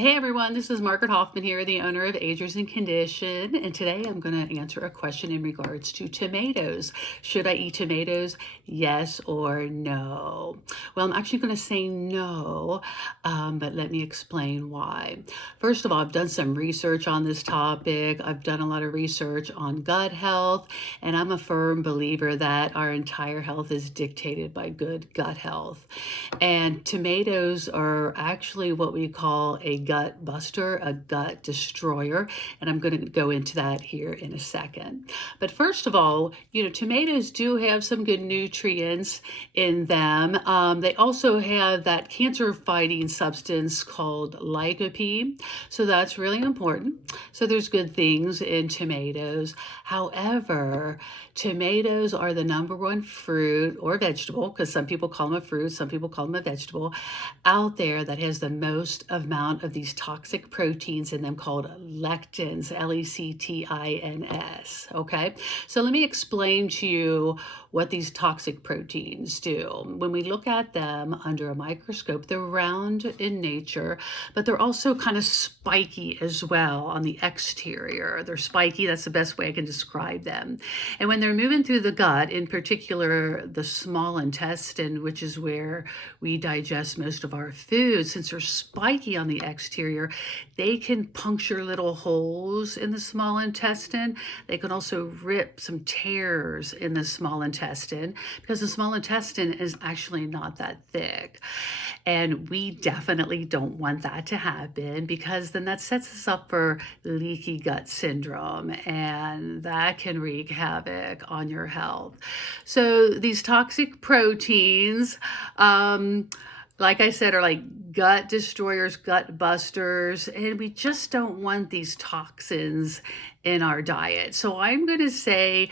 Hey everyone, this is Margaret Hoffman here, the owner of Agers and Condition, and today I'm going to answer a question in regards to tomatoes. Should I eat tomatoes? Yes or no? Well, I'm actually going to say no, but let me explain why. First of all, I've done some research on this topic. I've done a lot of research on gut health, and I'm a firm believer that our entire health is dictated by good gut health. And tomatoes are actually what we call a gut buster, a gut destroyer. And I'm going to go into that here in a second. But first of all, tomatoes do have some good nutrients in them. They also have that cancer-fighting substance called lycopene. So that's really important. So there's good things in tomatoes. However, tomatoes are the number one fruit or vegetable, because some people call them a fruit, some people call them a vegetable, out there that has the most amount of these toxic proteins in them called lectins, Lectins, okay? So let me explain to you what these toxic proteins do. When we look at them under a microscope, they're round in nature, but they're also kind of spiky as well on the exterior. They're spiky, that's the best way I can describe them. And when they're moving through the gut, in particular the small intestine, which is where we digest most of our food, since they're spiky on the exterior, they can puncture little holes in the small intestine. They can also rip some tears in the small intestine because the small intestine is actually not that thick. And we definitely don't want that to happen, because then that sets us up for leaky gut syndrome, and that can wreak havoc on your health. So these toxic proteins, like I said, are like gut destroyers, gut busters, and we just don't want these toxins in our diet. So I'm going to say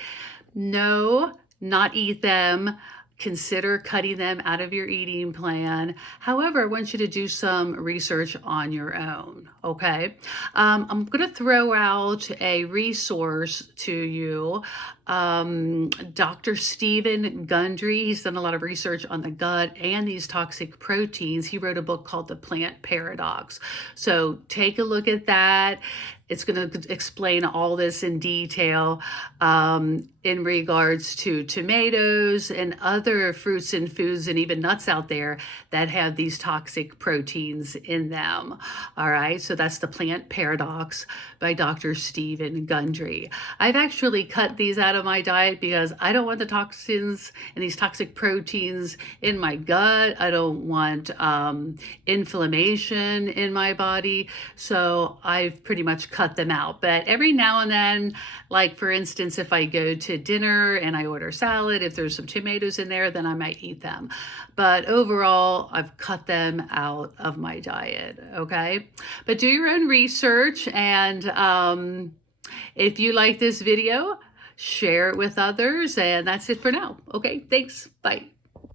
no, not eat them. Consider cutting them out of your eating plan. However, I want you to do some research on your own, okay? I'm going to throw out a resource to you. Dr. Stephen Gundry, he's done a lot of research on the gut and these toxic proteins. He wrote a book called The Plant Paradox. So take a look at that. It's going to explain all this in detail in regards to tomatoes and other fruits and foods and even nuts out there that have these toxic proteins in them. All right, so that's The Plant Paradox by Dr. Stephen Gundry. I've actually cut these out of my diet because I don't want the toxins and these toxic proteins in my gut. I don't want inflammation in my body. So I've pretty much cut them out. But every now and then, like for instance, if I go to dinner and I order salad, if there's some tomatoes in there, then I might eat them. But overall, I've cut them out of my diet, okay? But do your own research, and if you like this video, share it with others, and that's it for now. Okay, thanks, bye.